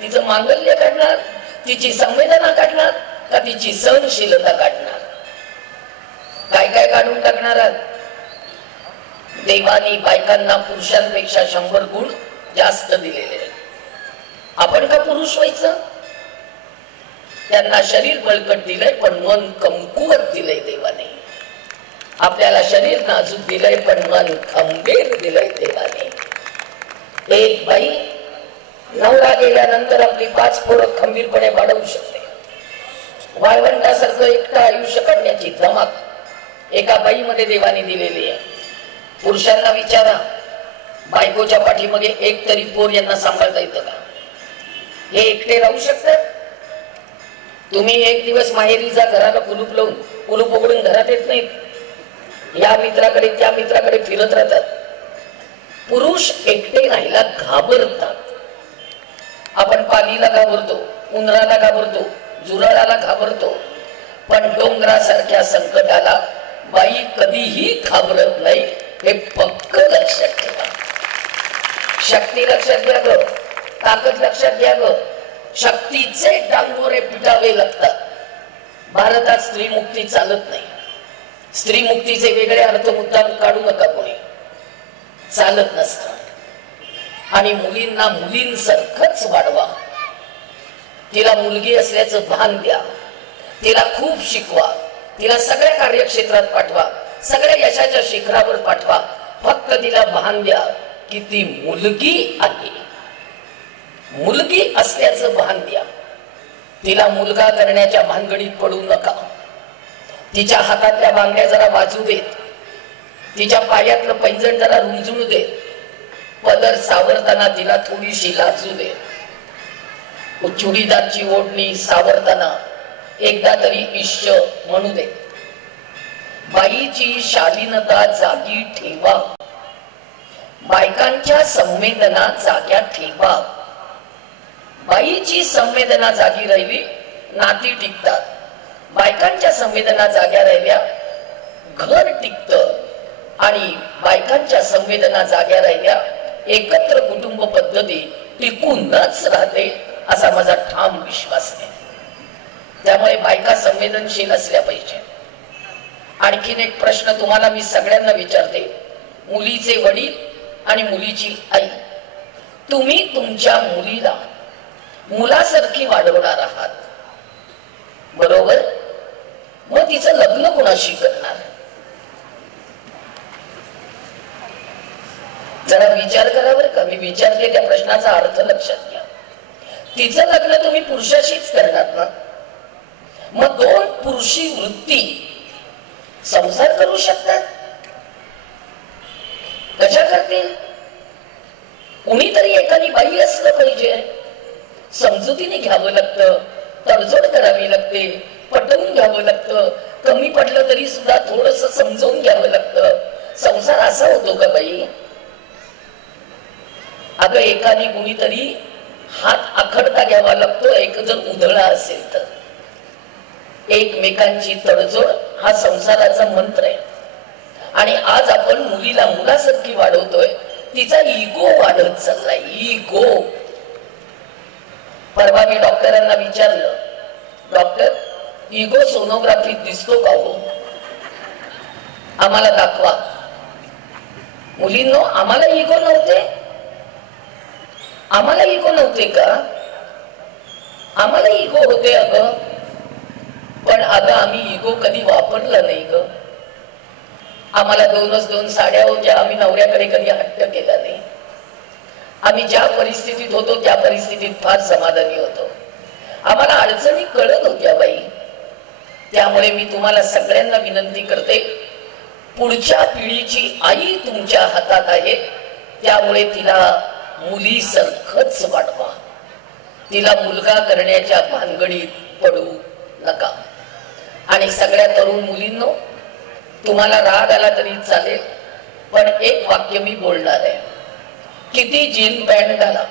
तिचं मांगल्य काढणार, तिची संवेदना काढणार का तिची सहनशीलता काढणार? काय काय काढून टाकणार? देवानी बायकांना पुरुषांपेक्षा 100 गुण जास्त दिलेले. आपण का पुरुष व्हायचं? त्यांना शरीर बळकट दिलंय पण मन कमकुवत दिलंय देवाने. आपल्याला शरीर नाजूक दिलंय पण मन खंबीर दिलंय देवाने. एक बाई नवरा गेल्यानंतर आपली 5 पोरं खंबीरपणे वाढवू शकते. वाळवंटासारखं एकटं आयुष्य काढण्याची धमक एका बाईमध्ये देवाने दिलेली आहे. पुरुषांना विचारा, बायकोच्या पाठीमागे एक तरी पोर यांना सांभाळता येतं का? हे एकटे राहू शकतात? तुम्ही एक दिवस माहेरी जा, घराला कुलूप लावून, कुलूप उघडून घरात येत नाहीत. या मित्राकडे त्या मित्राकडे फिरत राहतात. पुरुष एकटे राहायला घाबरतात. आपण पालीला घाबरतो, उंदराला घाबरतो, जुराळाला घाबरतो, पण डोंगरासारख्या संकटाला बाई कधीही घाबरत नाही. हे पक्क लक्षात ठेवा. शक्ती लक्षात घ्या ग, ताकद लक्षात घ्या ग. शक्तीचे डांगोरे पिटावे लागतात. भारतात स्त्री मुक्ती चालत नाही. स्त्री मुक्तीचे वेगळे अर्थ मुद्दाम काढू नका कोणी. चालत नसतं. आणि मुलींना मुलींसारखंच वाढवा. तिला मुलगी असल्याचं भान द्या. तिला खूप शिकवा. तिला सगळ्या कार्यक्षेत्रात पाठवा. सगळ्या यशाच्या शिखरावर पाठवा. फक्त तिला भान द्या की ती मुलगी आहे. मुलगी असल्याचं भान द्या. तिला मुलगा करण्याच्या भानगडीत पडू नका. तिच्या हातातल्या बांगड्या जरा वाजू देत. तिच्या पायातलं पैंजण जरा रुंजू दे. पदर सावरताना तिला थोडीशी लाजू दे. चुडीदारची ओढणी सावरताना एकदा तरी इश्श म्हणू दे. बाईची शालीनता जागी ठेवा. बायकांच्या संवेदना जाग्या ठेवा. बाईची संवेदना जागी राहिली, नाती टिकतात. बायकांच्या संवेदना जाग्या राहिल्या, घर टिकतं. आणि बायकांच्या संवेदना जाग्या राहिल्या, एकत्र कुटुंब पद्धती टिकूनच राहते असा माझा ठाम विश्वास आहे. त्यामुळे बायका संवेदनशील असल्या पाहिजे. आणखीन एक प्रश्न तुम्हाला मी सगळ्यांना विचारते. मुलीचे वडील आणि मुलीची आई, तुम्ही तुमच्या मुलीला मुलासारखी वाढवणार आहात, बरोबर? मग तिचं लग्न कोणाशी करणार? जरा विचार करा बरं का. मी विचारते त्या प्रश्नाचा अर्थ लक्षात घ्या. तिचं लग्न तुम्ही पुरुषाशीच करणार ना? मग 2 पुरुषी वृत्ती संसार करू शकतात? कशा करतील? कुणीतरी एखादी बाई असलं पाहिजे. समजुतीने घ्यावं लागतं, तडजोड करावी लागते, पटवून घ्यावं लागतं. कमी पडलं तरी सुद्धा थोडस समजावून घ्यावं लागतं. संसार असा होतो का बाई? अगं एखादी कुणीतरी हात आखडता घ्यावा लागतो. एक जर उधळा असेल तर एकमेकांची तडजोड हा संसाराचा मंत्र आहे. आणि आज आपण मुलीला मुलासारखी वाढवतोय. तिचा इगो वाढत चाललाय. इगो. परवा मी डॉक्टरांना विचारलं, डॉक्टर इगो सोनोग्राफीत दिसतो का हो? आम्हाला दाखवा. मुलींनो, आम्हाला इगो नव्हते? आम्हाला इगो नव्हते का? आम्हाला इगो होते अगं. पण अगं आम्ही इगो कधी वापरला नाही ग. आम्हाला 2 साड्या होत्या. आम्ही नवऱ्याकडे कधी हट्ट केला नाही. आम्ही ज्या परिस्थितीत होतो त्या परिस्थितीत फार समाधानी होतो. आम्हाला अडचणी कळत होत्या बाई. त्यामुळे मी तुम्हाला सगळ्यांना विनंती करते, पुढच्या पिढीची आई तुमच्या हातात आहे. त्यामुळे तिला मुलीसारखंच वाढवा. तिला मुलगा करण्याच्या भानगडीत पडू नका. आणि सगळ्या तरुण मुलींनो, तुम्हाला राग आला तरी चालेल, पण एक वाक्य मी बोलणार आहे. किती जीन पॅन्ट घाला,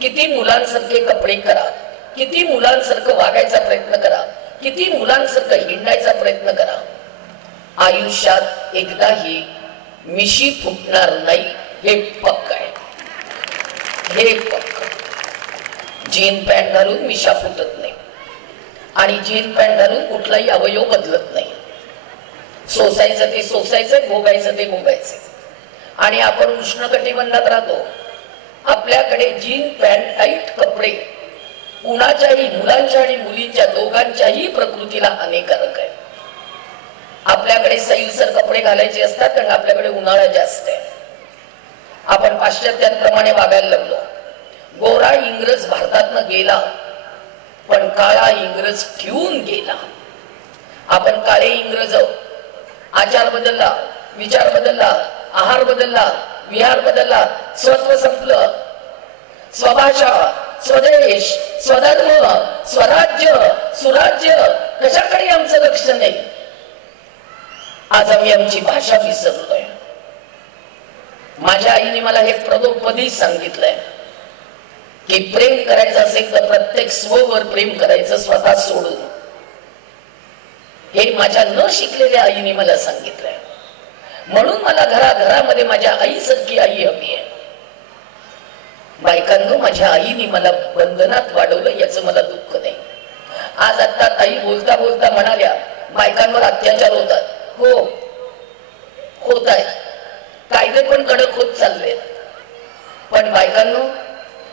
किती मुलांसारखे कपडे करा, किती मुलांसारखं वागायचा प्रयत्न करा, किती मुलांसारखं हिंडायचा प्रयत्न करा, आयुष्यात एकदाही मिशी फुटणार नाही. हे पक्क आहे. हे पक्क. जीन पॅन्ट घालून मिशा फुटत नाही आणि जीन पॅन्ट घालून कुठलाही अवयव बदलत नाही. सोसायचं ते सोसायचं, भोगायचं ते भोगायचं. आणि आपण उष्णकटिबंधात राहतो. आपल्याकडे जीन पॅन्ट टाईट कपडे कुणाच्याही, मुलांच्या आणि मुलींच्या दोघांच्याही प्रकृतीला हानिकारक आहे. आपल्याकडे सैलसर कपडे घालायचे असतात कारण आपल्याकडे उन्हाळा जास्त आहे. आपण पाश्चात्यांप्रमाणे वागायला लागलो. गोरा इंग्रज भारतातनं गेला पण काळा इंग्रज ठेवून गेला. आपण काळे इंग्रज आचार बदलला, विचार बदलला, आहार बदलला, विहार बदलला, स्वत्व संपलं. स्वभाषा, स्वदेश, स्वधर्म, स्वराज्य, सुराज्य कशाकडे आमचं लक्ष नाही. आज आम्ही आमची भाषा विसरलोय. माझ्या आईने मला हे पदोपदी सांगितलंय की प्रेम करायचं असेल तर प्रत्येक स्ववर प्रेम करायचं, स्वतः सोडून. हे माझ्या न शिकलेल्या आईने मला सांगितलंय. म्हणून मला घराघरामध्ये माझ्या आईसारखी आई हवी आहे. बायकांनो, माझ्या आईने मला बंधनात वाढवलं याचं मला दुःख नाही. आज आता ताई बोलता बोलता म्हणाल्या बायकांवर अत्याचार होतात. हो, होत आहे. कायदे पण कडक होत चालले. पण बायकांनो,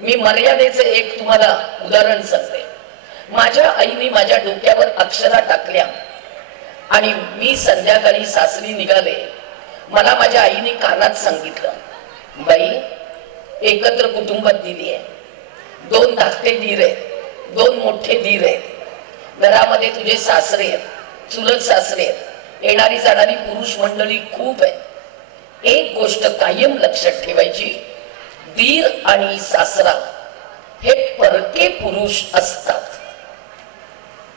मी मर्यादेचे एक तुम्हाला उदाहरण सांगते. माझ्या आईने माझ्या डोक्यावर अक्षरा टाकल्या आणि मी संध्याकाळी सासरी निघाले. मला माझ्या आईने कानात सांगितलं, बाई, एकत्र कुटुंबात दिली आहे. 2 धाकटे धीर आहेत, 2 मोठे धीर आहेत. घरामध्ये तुझे सासरे आहेत, चुलत सासरे आहेत, येणारी जाणारी पुरुष मंडळी खूप आहे. एक गोष्ट कायम लक्षात ठेवायची, दीर आणि सासरा हे परके पुरुष असतात.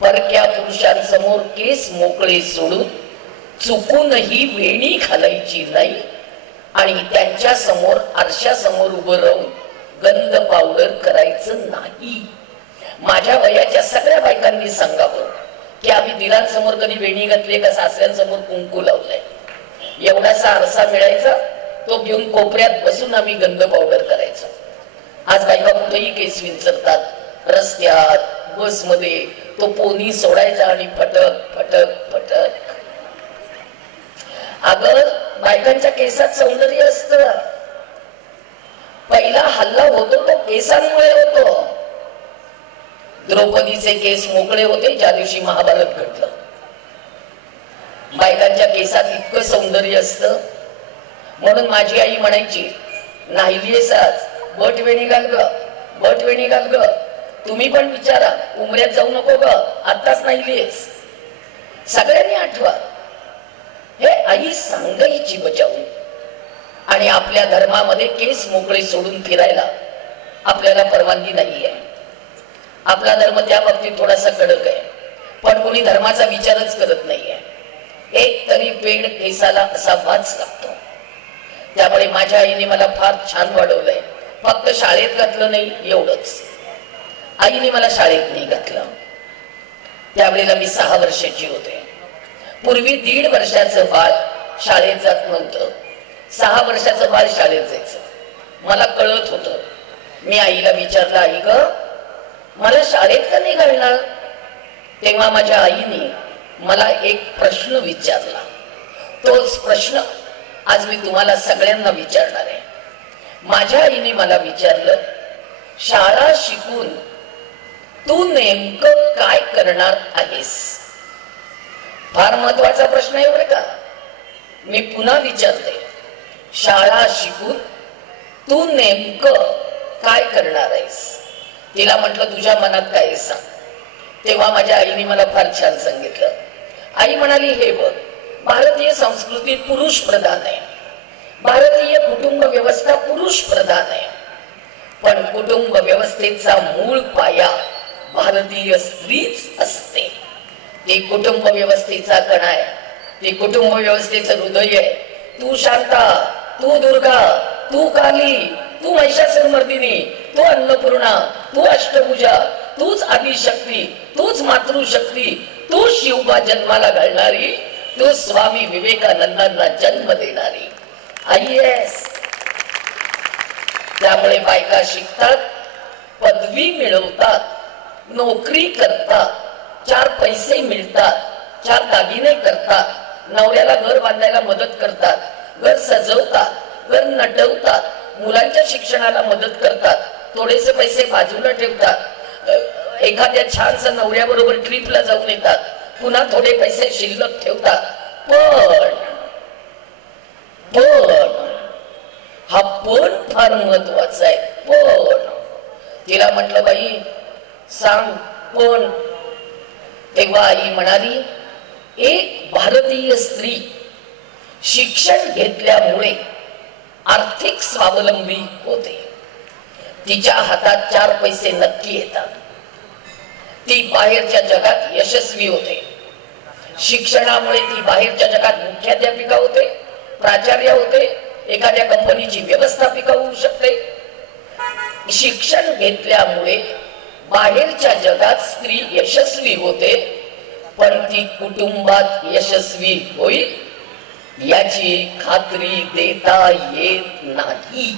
परक्या पुरुषांसमोर केस मोकळे सोडून चुकूनही वेणी घालायची नाही आणि त्यांच्या समोर, आरशासमोर उभं राहून गंध पावडर करायचं नाही. माझ्या वयाच्या सगळ्या बायकांनी सांगावं की आम्ही दिरांसमोर कधी वेणी घातली का सासऱ्यांसमोर कुंकू लावलंय. एवढासा आरसा मिळायचा, तो घेऊन कोपऱ्यात बसून आम्ही गंध पावडर करायचो. आज बायका कुठेही केस विंचरतात, रस्त्यात, बसमध्ये तो पोनी सोडायचा आणि फटक फटक फटक. अगं, बायकांच्या केसात सौंदर्य असतं. पहिला हल्ला होतो तो केसांमुळे होतो. द्रौपदीचे केस मोकळे होते ज्या दिवशी महाभारत घडलं. बायकांच्या केसात इतकं सौंदर्य असतं. म्हणून माझी आई म्हणायची, नाहीलीस आज, बटवेणी घाल ग, बटवेणी घाल ग. तुम्ही पण विचारा, उमऱ्यात जाऊ नको ग, आताच नाहीलीस. सगळ्यांनी आठवा, हे आई सांगायची बजावून. आणि आपल्या धर्मामध्ये केस मोकळे सोडून फिरायला आपल्याला परवानगी नाहीये. आपला धर्म त्या बाबतीत थोडासा कडक आहे, पण कोणी धर्माचा विचारच करत नाहीये. एक तरी पेड केसाला असा वाच लागतो. त्यामुळे माझ्या आईने मला फार छान वाढवलंय. फक्त शाळेत घातलं नाही एवढंच. आईने मला शाळेत नाही घातलं. त्यावेळेला मी 6 वर्षाची होते. पूर्वी 1.5 वर्षाचं बाळ शाळेत जात नव्हतं. 6 वर्षाचं बाळ शाळेत जायचं. मला कळत होतं. मी आईला विचारलं, आई ग, मला शाळेत का नाही घालणार? तेव्हा माझ्या आईने मला एक प्रश्न विचारला. तोच प्रश्न आज मी तुम्हाला सगळ्यांना विचारणार आहे. माझ्या आईने मला विचारलं, शाळा शिकून तू नेमकं काय करणार आहेस? फार महत्वाचा प्रश्न आहे बरं का. मी पुन्हा विचारते, शाळा शिकून तू नेमकं काय करणार आहेस? तिला म्हटलं, तुझ्या मनात काय सांग. तेव्हा माझ्या आईने मला फार छान सांगितलं. आई म्हणाली, हे बघ, भारतीय संस्कृती पुरुष प्रधान आहे. भारतीय कुटुंब व्यवस्था पुरुष प्रधान आहे. पण कुटुंब व्यवस्थेचा मूळ पाया भारतीय स्त्रीच असते. ती कुटुंब व्यवस्थेचा कणा आहे. ती कुटुंब व्यवस्थेचं हृदय आहे. तू शांता, तू दुर्गा, तू काली, तू महिषासुरमर्दिनी, तू अन्नपूर्णा, तू अष्टभुजा, तूच आदिशक्ती, तूच मातृशक्ती, तू शिवबा जन्माला घालणारी, तू स्वामी विवेकानंदांना जन्म देणारी आई आहेस. त्यामुळे बायका शिकतात पदवी मिळवतात, नोकरी करतात, 4 पैसे मिळतात, 4 दागिने करतात, नवऱ्याला घर बांधायला मदत करतात, घर सजवतात, घर नटवतात, मुलांच्या शिक्षणाला मदत करतात, थोडेसे पैसे बाजूला ठेवतात, एखाद्या छानसा नवऱ्याबरोबर ट्रिपला जाऊन येतात, पुन्हा थोडे पैसे शिल्लक ठेवतात. पण हा पण फार महत्वाचा आहे. पण तिला म्हटलं बाई सांग पण. तेव्हा आई म्हणाली, एक भारतीय स्त्री शिक्षण घेतल्यामुळे आर्थिक स्वावलंबी होते. तिच्या हातात 4 पैसे नक्की येतात. ती बाहेरच्या जगात यशस्वी होते. शिक्षणामुळे ती बाहेरच्या जगात मुख्याध्यापिका होते, प्राचार्य होते, एखाद्या कंपनीची व्यवस्थापिका होऊ शकते. शिक्षण घेतल्यामुळे बाहेरच्या जगात स्त्री यशस्वी होते, पण ती कुटुंबात यशस्वी होईल याची खात्री देता येत नाही.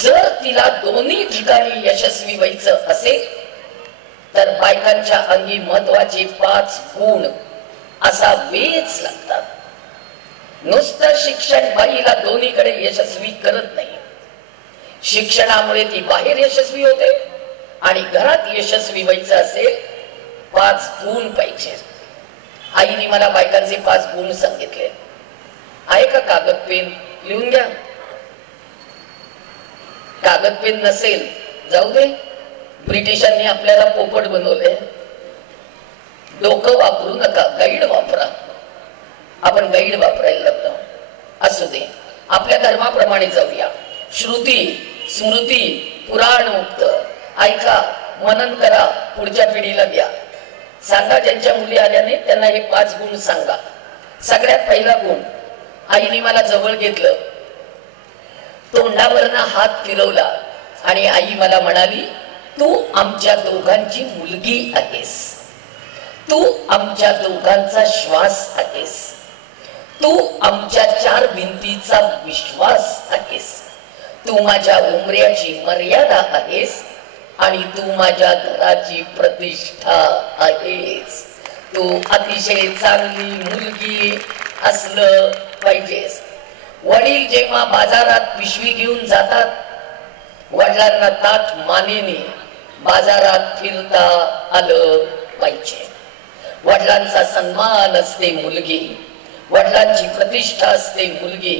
जर तिला दोन्ही ठिकाणी यशस्वी व्हायचं असेल तर बायकांच्या अंगी महत्वाचे 5 गुण असा वेच लागतात. नुसतं शिक्षण बाईला दोन्हीकडे यशस्वी करत नाही. शिक्षणामुळे ती बाहेर यशस्वी होते आणि घरात यशस्वी व्हायचं असेल 5 गुण पाहिजे. आईने मला बायकांचे 5 गुण सांगितले. आहे का कागद पेन? लिहून घ्या. कागद पेन नसेल जाऊ दे, ब्रिटिशांनी आपल्याला पोपट बनवले. डोकं वापरू नका, गाईड वापरा. आपण गाईड वापरायला लागलो. असू दे, आपल्या धर्माप्रमाणे जाऊया. श्रुती, स्मृती, पुराणोक्त ऐका, मनन करा, पुढच्या पिढीला द्या. सांगा, ज्यांच्या मुली आल्या नाही त्यांना हे 5 गुण सांगा. सगळ्यात पहिला गुण, आईने मला जवळ घेतलं, तोंडावरनं हात फिरवला आणि आई मला म्हणाली, तू आमच्या दोघांची मुलगी आहेस, तू आमच्या दोघांचा श्वास आहेस, तू आमच्या 4 भिंतीचा विश्वास आहेस, तू माझ्या उमऱ्याची मर्यादा आहेस आणि तू माझ्या घराची प्रतिष्ठा आहेस. तू अतिशय चांगली मुलगी असलं पाहिजेस. वडील जेव्हा बाजारात पिशवी घेऊन जातात, वडिलांना ताठ मानेने बाजारात फिरता आलं पाहिजे. वडिलांचा सन्मान असते मुलगी, वडिलांची प्रतिष्ठा असते मुलगी,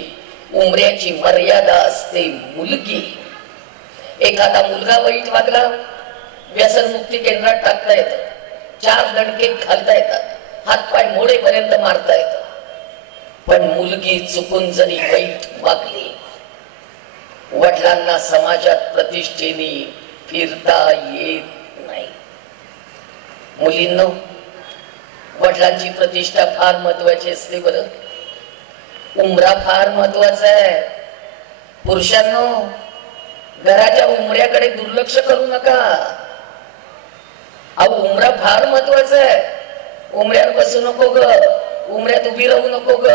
उमऱ्याची मर्यादा असते मुलगी. एखादा मुलगा वाईट वागला, व्यसनमुक्ती केंद्रात टाकता येतं, 4 दणके घालता येतात, हातपाय मोडेपर्यंत मारता येतं. पण मुलगी चुकून जरी वाईट वागली, वडिलांना समाजात प्रतिष्ठेने फिरता येत नाही. मुलींनो, वडिलांची प्रतिष्ठा फार महत्वाची असते. बरं, उमरा फार महत्वाचा आहे. पुरुषांनो, घराच्या उमऱ्याकडे दुर्लक्ष करू नका. अहो, उमरा फार महत्वाचा आहे. उमऱ्यावर बसू नको ग, उमऱ्यात उभी राहू नको ग,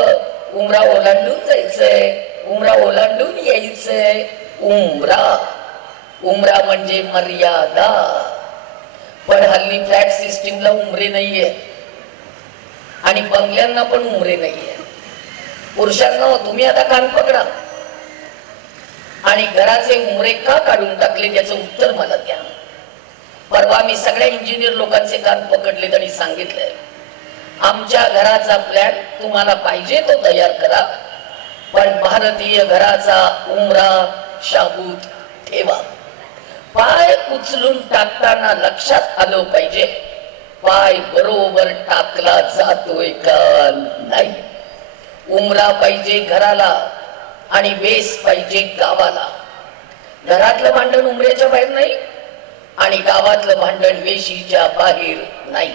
उमरा ओलांडून जायचंय, उमरा ओलांडून यायचंय. उमरा म्हणजे मर्यादा. पण हल्ली फ्लॅट सिस्टीमला उमरे नाहीये आणि बंगल्यांना पण उमरे नाहीये. पुरुषांना तुम्ही आता कान पकडा आणि घराचे उमरे का काढून टाकले त्याचं उत्तर मला द्या. परवा मी सगळ्या इंजिनियर लोकांचे कान पकडले आणि सांगितलंय, आमच्या घराचा प्लॅन तुम्हाला पाहिजे तो तयार करा, पण भारतीय घराचा उमरा शाबूत ठेवा. पाय उचलून टाकताना लक्षात आलं पाहिजे, पाय बरोबर टाकला जातोय का नाही. उमरा पाहिजे घराला आणि वेस पाहिजे गावाला. घरातलं भांडण उमऱ्याच्या बाहेर नाही आणि गावातलं भांडण वेशीच्या बाहेर नाही.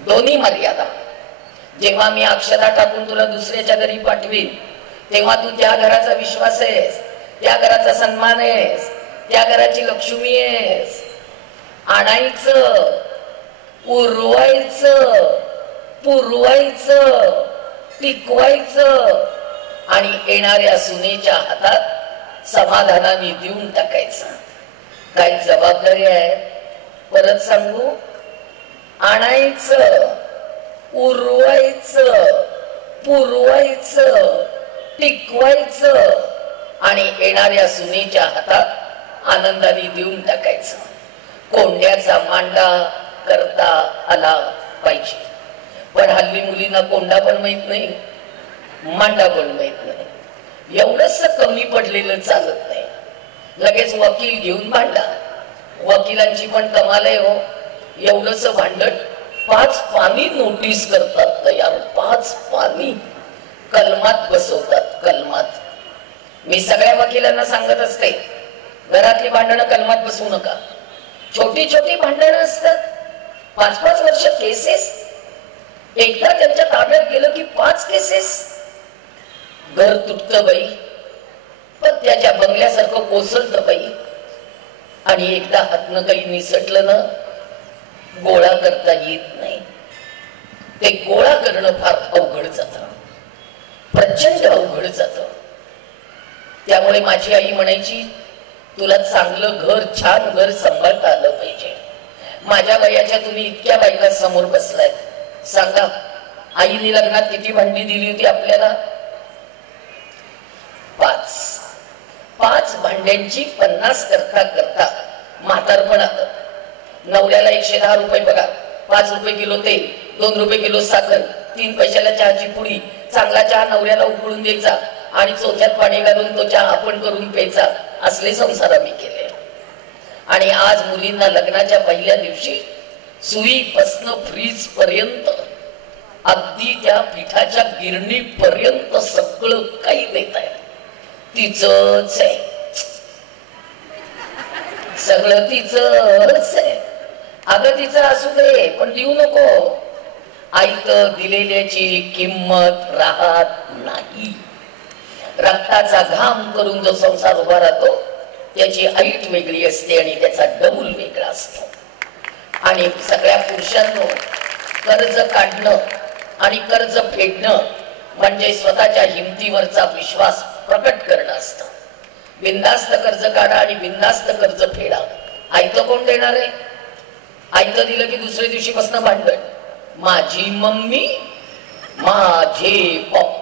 दोन्ही मर्यादा. जेव्हा मी अक्षता टाकून तुला दुसऱ्याच्या घरी पाठवीन, तेव्हा तू त्या घराचा विश्वास आहेस, त्या घराचा सन्मान आहेस, त्या घराची लक्ष्मी आहेस. आणायचं, उरवायचं, पुरवायचं, टिकवायचं आणि येणाऱ्या सुनेच्या हातात समाधानाने देऊन टाकायचं. काय जबाबदारी आहे परत सांगू? आणायचं, उरवायचं, पुरवायचं, टिकवायचं आणि येणाऱ्या सुनेच्या हातात आनंदाने देऊन टाकायचं. कोंड्याचा मांडा करता आला पाहिजे. पण हल्ली मुलींना कोंडा पण माहित नाही, मांडा पण माहित नाही. एवढंच कमी पडलेलं चालत नाही. लगेच वकील घेऊन भांडा. वकिलांची पण कमाल आहे हो. एवढंच भांडण 5 पानी नोटीस करतात तयार. 5 पानी कलमात बसवतात. कलमात मी सगळ्या वकिलांना सांगत असते, घरातली भांडणं कलमात बसवू नका. छोटी छोटी भांडणं असतात, 5-5 वर्ष केसेस. एकदा त्यांच्या ताब्यात गेलं की 5 केसेस. घर तुटतं बाई, पण त्याच्या बंगल्यासारखं कोसळतं बाई. आणि एकदा हातनं काही निसटलं ना, गोळा करता येत नाही. ते गोळा करणं फार अवघड जातं, प्रचंड अवघड जातं. त्यामुळे माझी आई म्हणायची, तुला चांगलं घर, छान घर सांभाळता आलं पाहिजे. माझ्या वयाच्या तुम्ही इतक्या बायका समोर बसलाय, सांगा आईने लग्नात किती भांडी दिली होती आपल्याला? 5 भांड्यांची 50 करता करता म्हातारपण आलं. नवऱ्याला 110 रुपये पगार, 5 रुपये किलो तेल, 2 रुपये किलो साखर, 3 पैशाला चहाची पुडी, चांगला चहा नवऱ्याला उकळून द्यायचा आणि चोथ्यात पाणी घालून तो चहा आपण करून प्यायचा. असले संसार आम्ही केले. आणि आज मुलींना लग्नाच्या पहिल्या दिवशी सुईपासनं फ्रीज पर्यंत, अगदी त्या पिठाच्या गिरणी पर्यंत सगळं काही देत आहे. तिचंच आहे, सगळं तिचंच आहे. अगं तिचं असू दे, पण देऊ नको. आईत दिलेल्याची किंमत राहत नाही. रक्ताचा घाम करून जो संसार उभा राहतो त्याची ऐट वेगळी असते आणि त्याचा डबल वेगळा असतो. आणि सगळ्या पुरुषांनो, कर्ज काढणं आणि कर्ज फेडणं म्हणजे स्वतःच्या हिमतीवरचा विश्वास प्रकट करणं असतं. बिनधास्त कर्ज काढा आणि बिनधास्त कर्ज फेडा. आयतं कोण देणार आहे? आयतं दिलं की दुसऱ्या दिवशीपासून भांडण. माझी मम्मी, माझे पप्पा